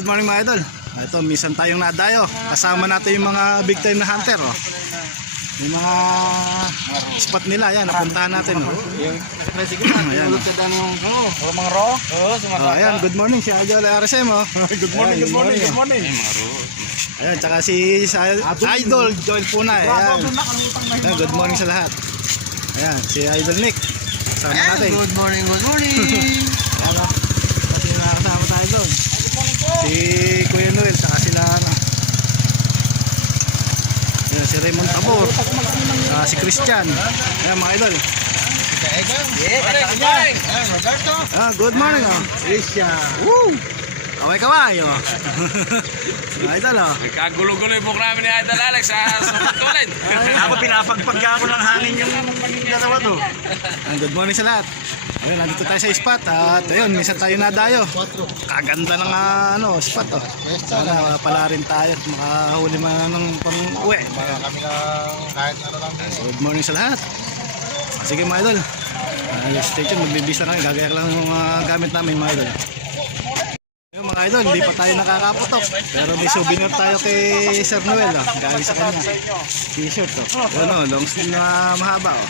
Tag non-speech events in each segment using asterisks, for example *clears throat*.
Good morning mga idol. Ito, minsan tayong nadayo. Kasama natin yung mga big time na hunter. Oh. Yung mga spot nila, yan, napuntahan natin. Oh. Sige *clears throat* na, Ayan. tulog ka daan yung ano, o mga ro. Oo, Oh, ayan, good morning si Idol RSM. Oh. *laughs* Good morning, good morning, good oh. morning. Ayan, tsaka si, Idol Joel Punay. Ayan. Ayan, good morning sa lahat. Ayan, si Idol Nick. Kasama natin. Good morning, good morning. *laughs* Ayan, oh. Pati yung nakasama tayo doon. Si Kuya Noel, tsaka sila, ano. Ayan, si Raymond Tabor. Tsaka si Christian. Ayan, mga idol. Yeah, good morning. Ah, Roberto. Ah, good morning, oh. Christian. Woo! Oh. Mga idol, oh. Nagkagulo-gulo yung namin ni Idol Alex sa sumatulid. Ako pinapagpag ako ng hangin yung dalawa to. Ah, good morning sa lahat. Ayun, nandito tayo sa spot at ayun, minsan tayo nadayo. Kaganda ng ah, ano, spot oh. Sana pala rin tayo at makahuli man ng pang-uwi. Para kami lang kahit ano lang din. Good morning sa lahat. Ah, Sige mga idol. Uh, stay tuned, magbibis na kami. Gagayak lang yung mga gamit namin mga idol. Mga idol, hindi pa tayo nakakaputok. Pero may souvenir tayo kay Sir Noel. Oh. Galing sa kanya. T-shirt. Oh. Ano, long sleeve na mahaba. Oh.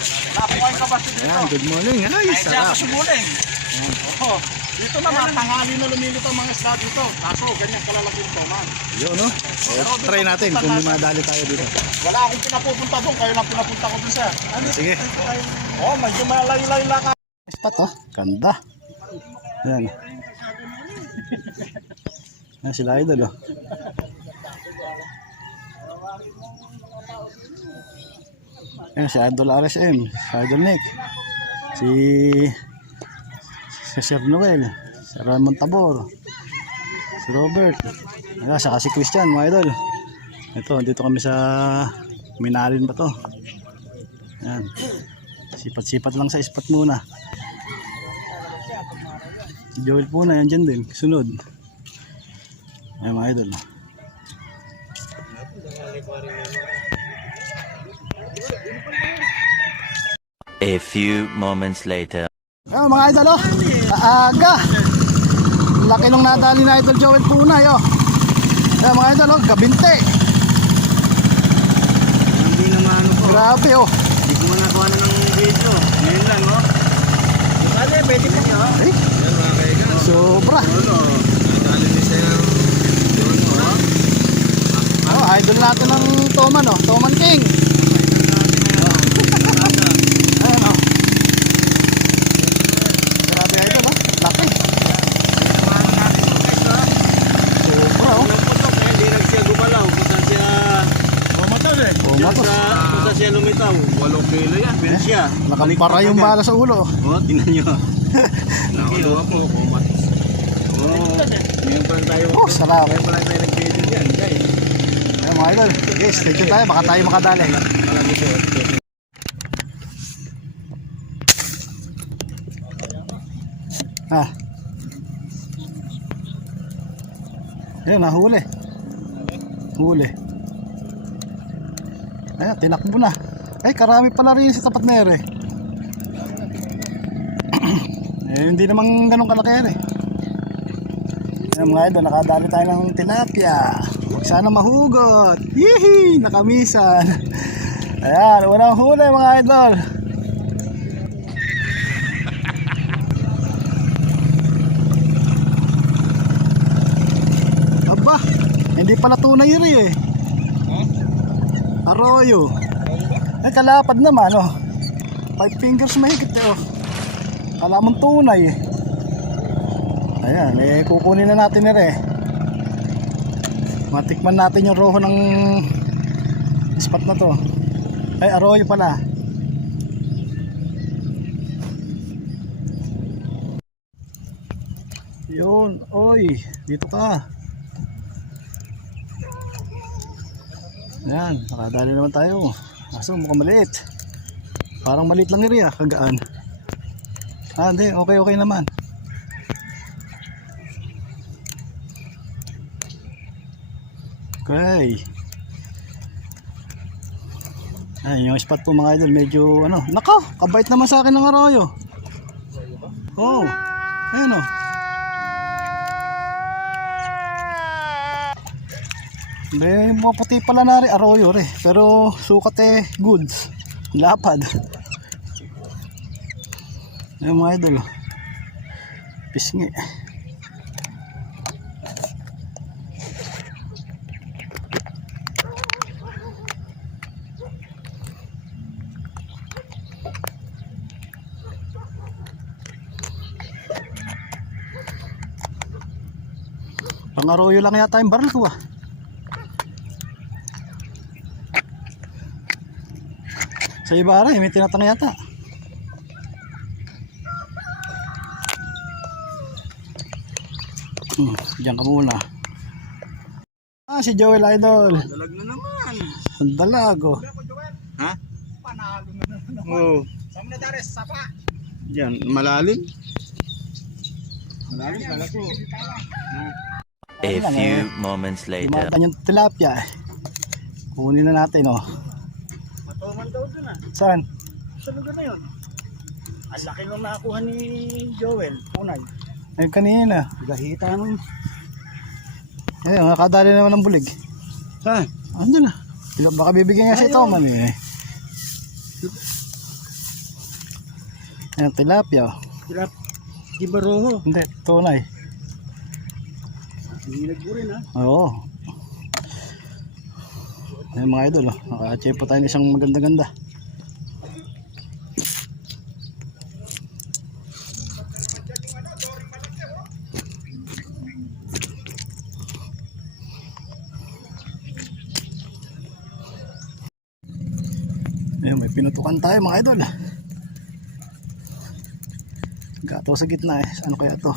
Ayan, good morning. Ay, sarap. Oo. Dito naman, tanghali na lumilito ang mga isla dito. Kaso, ganyan kalalaki yung toman. Yun, no? Eh, try natin kung madali tayo dito. Wala akong pinapupunta doon, kayo lang pinapunta ko doon sir. Ano? Sige. Oh, medyo malayo-layo lang. Spot, oh. Ganda. Ayan. Ayan *laughs* sila idol, oh. Ayan si Idol RSM, si Idol Nick, si si Sir Noel, si Ramon Tabor, si Robert, ayan, saka si Christian, mga idol. Ito, dito kami sa Minalin ba to? Ayan. Sipat-sipat lang sa spot muna. Si Joel po na yan dyan din. Sunod. Ayan mga idol. A few moments later. Ayan mga idol oh. Aga. Laki nung nadali na idol Joel Punay oh. Ayan mga idol oh. Gabinte. Hindi naman ano po. Grabe oh. Hindi ko manakuha na ng video. Ngayon lang, no? Ano, pwede po niyo. Ay, Yan mga kaigan. Sobra. Oh, idol natin ng Toman oh. Toman King. Ayan oh. Grabe idol oh. Laki. Sobra oh. Hindi lang siya gumalaw. Kung saan siya... Bumatal eh. Bumatal. Sa, kung saan siya lumitaw. Walong kilo yan. Pwede siya. Nakampara yung bala sa ulo. Oh, tingnan nyo. *laughs* Nakakuluwa po. Bumat. Ngayon pa. Oh, sarap. Ngayon pa lang tayo nag-video guys. Ayan mga idol. Sige, stay tuned tayo. Baka tayo makadali. Ha. Ayun, nahuli. Huli. Ayun, tinakbo na. Ay, karami pala rin sa tapat na ere. *clears throat* eh, hindi naman ganun kalaki ere. Ayun mga idol, nakadali tayo ng tilapia. Huwag sana mahugot. Hihi, nakamisan. *laughs* Ayan, unang huli mga idol. *laughs* Aba, hindi pala tunay rin eh. Arroyo. Eh, kalapad naman oh. Five fingers mahigit eh oh. Kala mong tunay eh. Ayan, eh kukunin na natin na. Matikman natin yung roho ng spot na to. Ay, arroyo pala. Yun, oy, dito ka. Yan, nakadali naman tayo. Kaso mukhang maliit. Parang maliit lang rin ah, kagaan. Ah, hindi, okay okay naman. Okay. Ay, yung spot po mga idol, medyo ano, nako, kabait naman sa akin ng arroyo. Oh, ayun oh. May mga puti pala na rin, arroyo rin. Pero sukat eh, goods. Lapad. Ayun mga idol. oh. Pisngi. Pang arroyo lang yata yung baril ko ah. Sa iba rin, may tinatang yata. Hmm, diyan ka muna. Ah, si Joel Idol. Dalag na naman. Ang dalag oh. Ha? Panalo na naman. Oo. Saan na dares? Sapa. Diyan, malalim. Malalim pala po. A few moments later. Dumatan yung tilapia eh. Kunin na natin oh. Matuman daw dun ah. Saan? Sa lugar na yun. Ang laki nung nakakuha ni Joel. Unay. Ay kanina. Gahita nung. Ayun, nakadali naman ng bulig. Saan? Ano na? Baka bibigyan nga si. Toman eh. Ayan, tilapia. oh. Sila, di ba roho? Hindi, tunay. Hilag mo rin ah. Oo. Ayan mga idol, oh. po tayo ng isang maganda-ganda. Ayan, may pinutukan tayo mga idol. Gato sa gitna eh. Ano kaya to?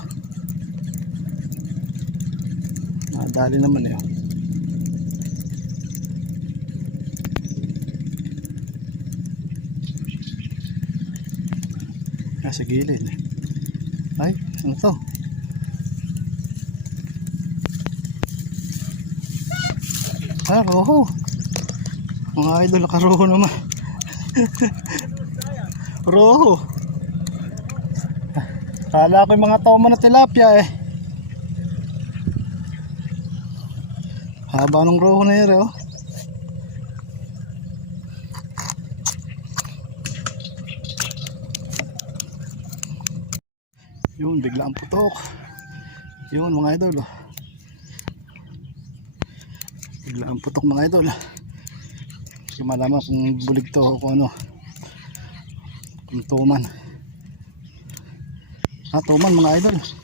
Nadali naman eh. Nasa gilid. Ay, ano to? Ah, roho. Mga idol, nakaroho naman. *laughs* roho. Kala ko yung mga toma na tilapia eh. Haba ng roho na yun, oh. Yun, bigla ang putok. Yun, mga idol, oh. Bigla ang putok, mga idol. Hindi malaman kung bulig to o kung ano. Kung tuman. Ah, tuman, mga idol.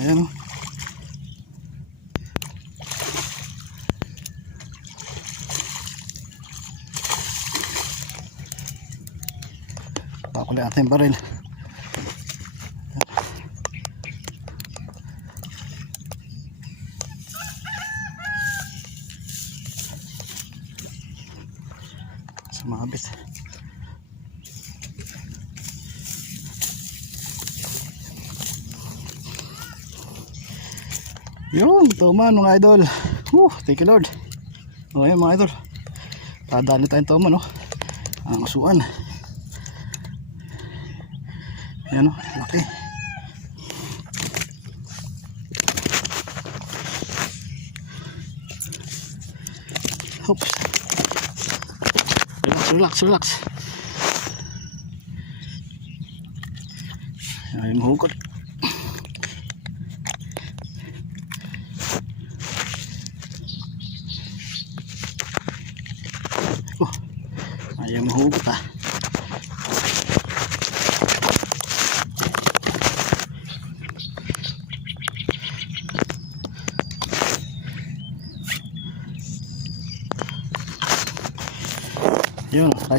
Ayan. Pakulit natin yung baril. Sumabit. Yun, tuman mga idol. Woo, thank you Lord. Okay mga idol. Tadali tayong tuman, no? Ang usuan. Ayan o, laki. Oops. Relax, relax, relax. Ay, mahugot. Oh, ayaw mahugot ah.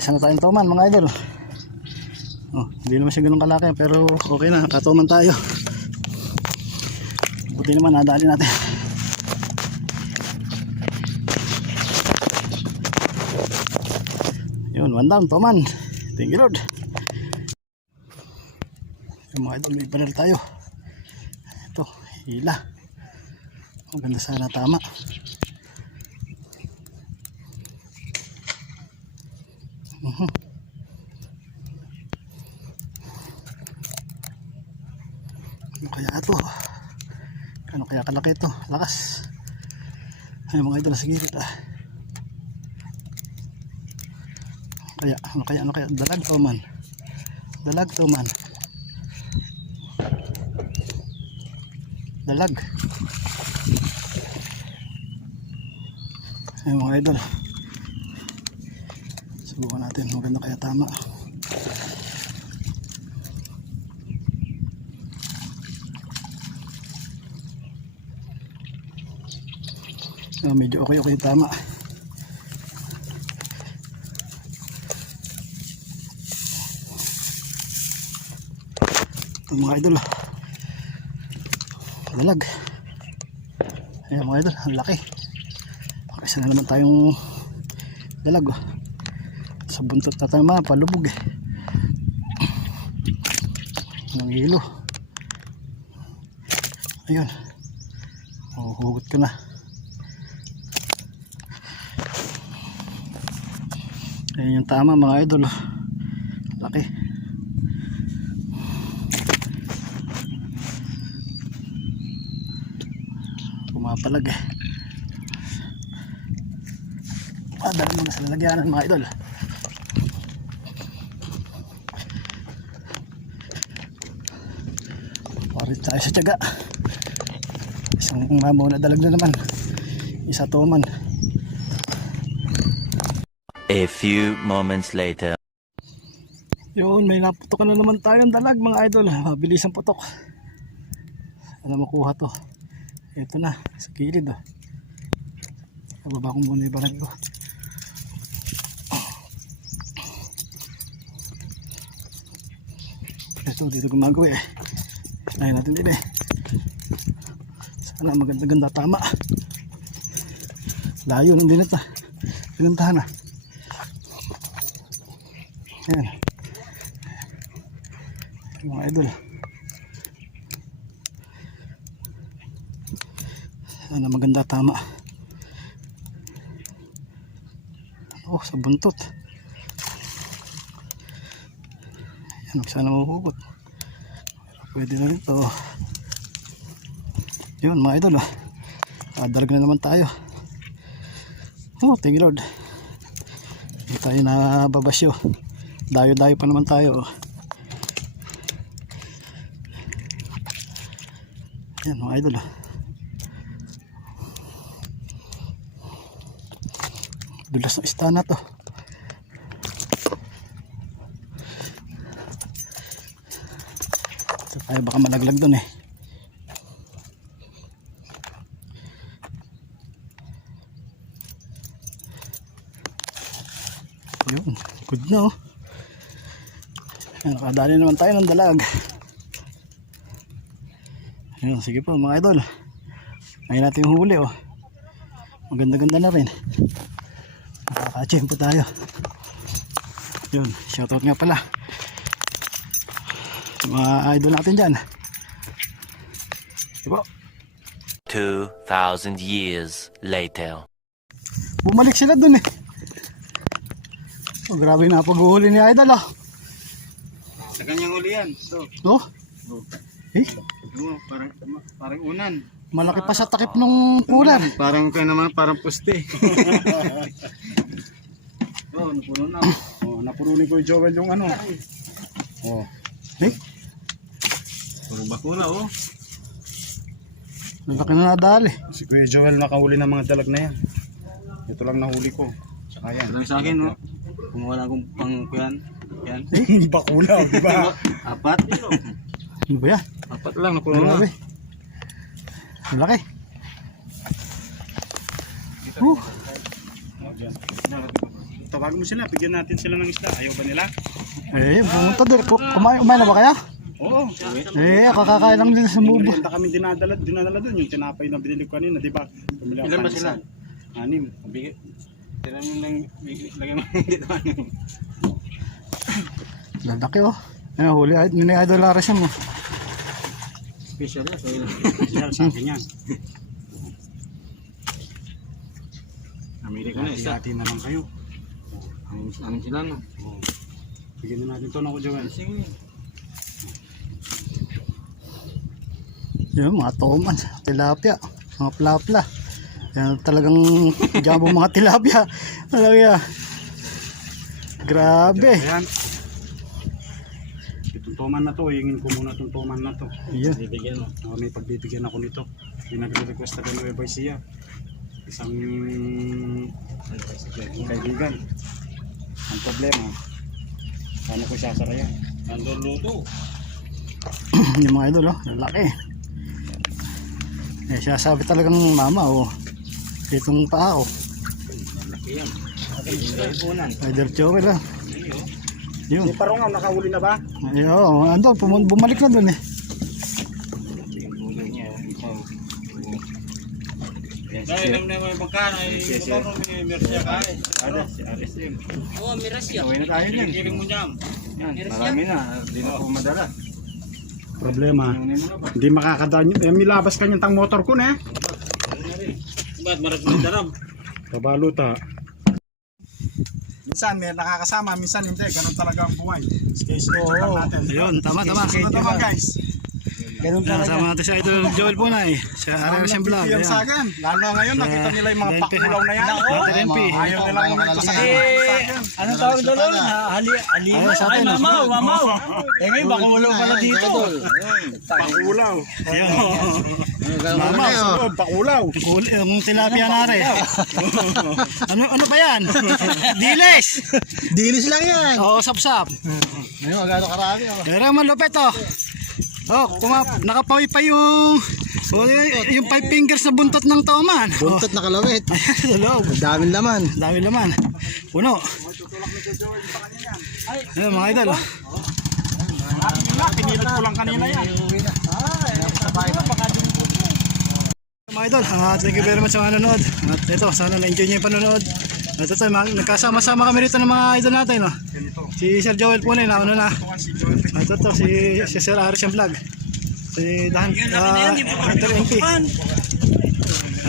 Kaisa na tayong tuman mga idol. Oh, hindi naman siya ganun kalaki pero okay na, katuman tayo. Buti naman, nadali natin. Yun, one down, tuman. Thank you Lord. Yung mga idol, may banal tayo. Ito, hila. Maganda sana tama. Ano kaya ito? Ano kalaki ito? Lakas. Ay mga idol sa gilid ah. Kaya, ano kaya, ano kaya? Dalag to man. Dalag to man. Dalag. Ay mga idol. Subukan natin. Maganda kaya tama. Ah, medyo okay okay tama. Ito mga idol. ah. Dalag. Ayan mga idol, ang laki. Isa na naman tayong dalag. Oh. Sa buntot na tayo mga palubog eh. Ng hilo. Ayun. Oh, hugot ko na. Ayan yung tama mga idol. Laki. Pumapalag eh. Ah, dali muna sa lalagyanan mga idol. Parit tayo sa tiyaga. Isang mamo na dalag na naman. Isa to man. A few moments later. Yun, may naputok na naman tayong dalag mga idol. *laughs* Mabilis ang putok. Sana makuha to. Ito na, sa gilid oh. Bababa ko muna yung barang ko. Ito, dito gumagawa eh. Layan natin din eh. Sana maganda-ganda tama. Layo nung dinit ah. Pinuntahan ah. Ayan. Mga idol. Sana maganda tama. Oh, sa buntot. Yan, sana mahuhugot. Pero pwede na ito. Yun, mga idol. Ah, dalag na naman tayo. Oh, thank you Lord. Hindi tayo nababasyo. Dayo-dayo pa naman tayo. oh. Yan mga idol ah. Dulas ng istana to. Ito tayo baka malaglag dun eh. Yun, good na oh. Yan, nakadali naman tayo ng dalag. Ayun, sige po mga idol. Ngayon natin yung huli oh. Maganda-ganda na rin. Nakaka-champo tayo. Yun, shoutout nga pala. Mga idol natin dyan. Sige po. 2,000 years later. Bumalik sila dun eh. Oh, grabe na pag-uhuli ni idol oh. Sa kanyang huli yan. So, Oh, eh, oh, parang, parang unan. malaki pa sa takip nung cooler. *laughs* Parang kaya naman, parang puste. *laughs* oh, napuno na. Oh, napuno ni Kuya Joel yung ano. Oh, Eh, puro bakula oh. malaki na nadali. Si Kuya Joel nakahuli ng mga dalag na yan. Ito lang nahuli ko. Saka yan. lang sa akin, no? Kung wala akong pang kuyan, yan. *laughs* bakula, di ba? Apat? Ano ba yan? Apat lang napuno na. Malaki. Uh, Oh. Tawagin mo sila, bigyan natin sila ng isda. Ayaw ba nila? eh, pumunta doon. Ku- Kumain, kumain na ba kaya? Oo. Eh, kakakain lang din sa mubo. merienda kami dinadala, dinadala doon. Yung tinapay na binili ko kanina, di ba? Ilan ba sila? Anim. Bigay. Tira mo lang, lagay mo *laughs* dito. Lalaki oh. Ayun, huli. Ay, Yun yung idol Lares mo. Special yan. Yan sa akin yan. Namili ko na isa. Hati na lang kayo. Anim, anim sila, no? Bigyan na natin to ng Joel. Sige. Yun, mga toman, tilapia, mga plapla. Yan talagang jumbo mga *laughs* tilapia. Talaga. Grabe. Ayan. Tuman na to, hingin ko muna itong tuman na to. Yun. Bibigyan mo. Oh, may pagbibigyan ako nito. May nagre-request na by siya. Isang kaibigan. Ang problema, paano ko sasara yan? Ang luto. *clears throat* yung mga idol, oh, lalaki. Eh, siya sabi talagang mama, oh. Itong paa, oh. Laki yan. Ipunan. Rider Joel, ah. Yun. May parungaw, nakahuli na ba? Ay, oo, ando, pumun- bumalik na dun eh. Dahil alam na yung magkano, ay magkano may mersiya ka eh. Ada, si RSM. Oo, mersiya. Gawin na tayo yan. Kiling mo niyan. Yan, marami na. Hindi na madala. Problema, hindi makakadaan yun. Eh, milabas kanyang tang motor ko na eh. Ba't maras ng daram? Kabaluta. Minsan may nakakasama, minsan hindi. Ganun talaga ang buhay. Schedule lang natin. Yun, tama, tama. Schedule naman guys. Ganun Yan, sama natin si Idol Joel Punay. Sa RRSM Vlog. Yan sa akin. Lalo ngayon, nakita nila yung mga pakulaw na yan. MP. Ayaw nilang umito sa akin. Anong tawag doon? Ha, hali, halimaw? Sa atin, Ay, oh. mamaw, mamaw. Eh ngayon, baka pala dito. Pakulaw. Ayan. Mama, sunod, pakulaw. Yung kul- Yung tilapia nare. ano, ano ba yan? Diles! Dilis lang yan. Oo, sap-sap. Ayun, magano karami ako. Pero man lupet oh. Oh, kuma nakapawi pa yung oh, yung, five fingers na buntot ng. Oh. Buntot na kalawit. *laughs* Loob. Daming laman. Dami laman. Puno. Ayan mga idol. oh. Pinilit ko lang kanina yan. Mga idol, ah, thank you very much sa mga nanonood. At ito, sana na-enjoy niyo yung panonood. At ito, nagkasama-sama kami rito ng mga idol natin. No? Si Sir Joel Punay, na ano na. At ito, si, si Sir Aris yung vlog. Si Dan, uh, Hunter MP.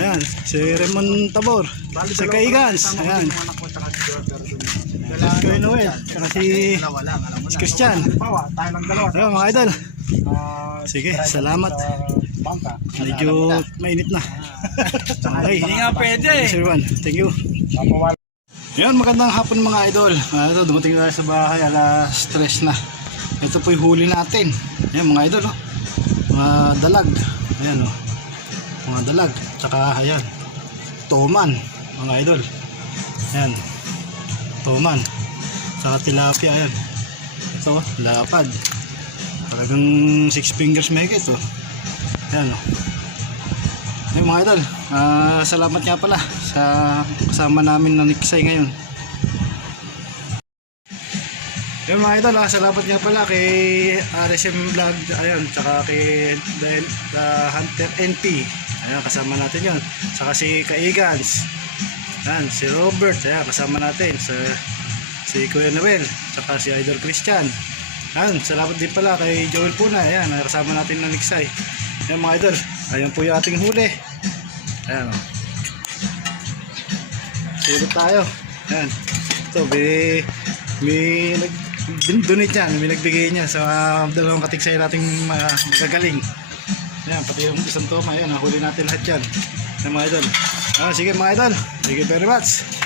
Ayan, si Raymond Tabor. Si Kaigans. Ayan. Si Kuya Noel. Si, Christian. Ayan mga idol. Ah, Sige, salamat. bangka. Medyo mainit na. *laughs* Okay. Hindi nga pwede Juan, thank you. Yan, magandang hapon mga idol. Ah, ito, dumating tayo sa bahay, alas stress na. Ito po yung huli natin. Yan mga idol, oh. mga dalag. Ayan, oh. mga dalag. Tsaka, ayan, toman, mga idol. Ayan, toman. Tsaka tilapia, ayan. Ito, oh, lapad. Talagang six fingers may higit, oh. Ayan, oh. Ayun mga idol, ah, salamat nga pala sa kasama namin na Niksay ngayon. Ayun mga idol, ah, salamat nga pala kay RSM Vlog, ayun, tsaka kay the, the Hunter NP. Ayun, kasama natin yon. Saka si Kaigans. Ayun, si Robert, ayun, kasama natin. Sa, si Kuya Noel, tsaka si Idol Christian. Ayun, salamat din pala kay Joel Puna, ayan, kasama natin na Niksay. Ayun mga idol, ayun po yung ating huli. Ayan o. Sulit tayo. Ayan. So, may, may nag, donate yan. May nagbigay niya sa uh, dalawang katiksay nating mga magagaling. Ayan, pati yung isang toma. Ayan, nahuli natin lahat yan. Ayan mga idol. Ah, sige mga idol. Thank you very much.